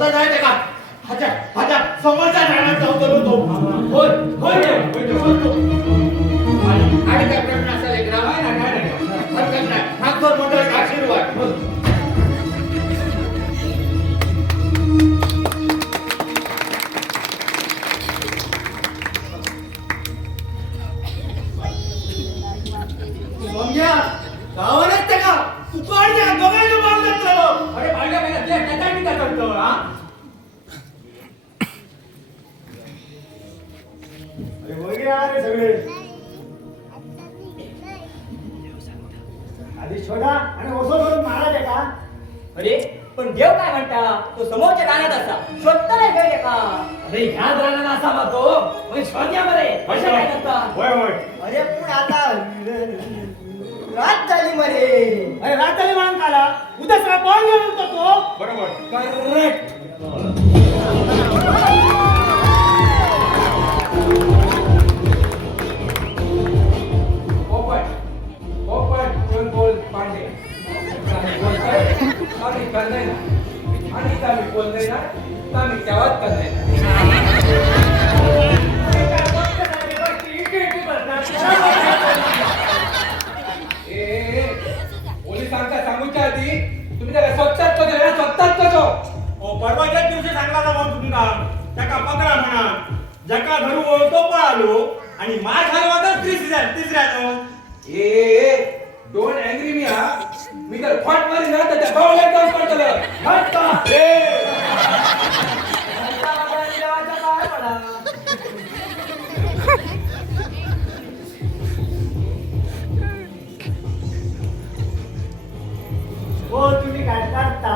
स्वतः जायचे का हाच्या समोरच्या रानात जाऊ तर तो होय होय आणि काय प्रश्न असेल एक राम आहे ना काय हरकत नाही ठाकूर मंडळ आशीर्वाद सोम्या गावालाच ते का तुकाळच्या गव्याने बांधत चालो अरे बाळगा मला ते त्याचा मी काय करतो हा अरे होय रे सगळे आधी छोटा आणि ओसो करून महाराज आहे का अरे पण देव काय म्हणता तो समोरच्या रानात असा स्वतः नाही गेले का अरे ह्याच रानात असा मग तो म्हणजे स्वाद्यामध्ये असं काय करता होय होय अरे पण आता रात झाली मरे अरे रात्री म्हणून आला उद्या सगळा पाहून घेऊन येतो तो बरोबर करेक्ट पोपट बोल पांडे आम्ही करणार ना आणि आम्ही बोलतोय ना आम्ही तेव्हाच करणार पोलिसांका सांगूच्या आधी तुम्ही त्याला स्वतःच कसो ना स्वतःच कसो ओ परवाच्या दिवशी सांगला ना भाऊ तुमका त्याका पकडा म्हणा जका धरू तो पळालो आणि मार खालो तर तिसऱ्यानो ए डोंट अँग्री मी हा मी जर फट मारी ना तर त्या भावाला जाऊन पडतलं फट का ए हो तुम्ही काय करता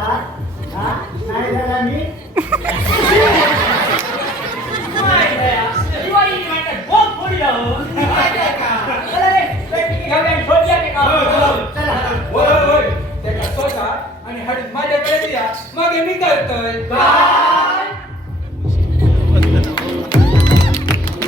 हा नाही झाला मी होय होय त्या स्वतः आणि हळद माझ्याकडे द्या मग मी करतोय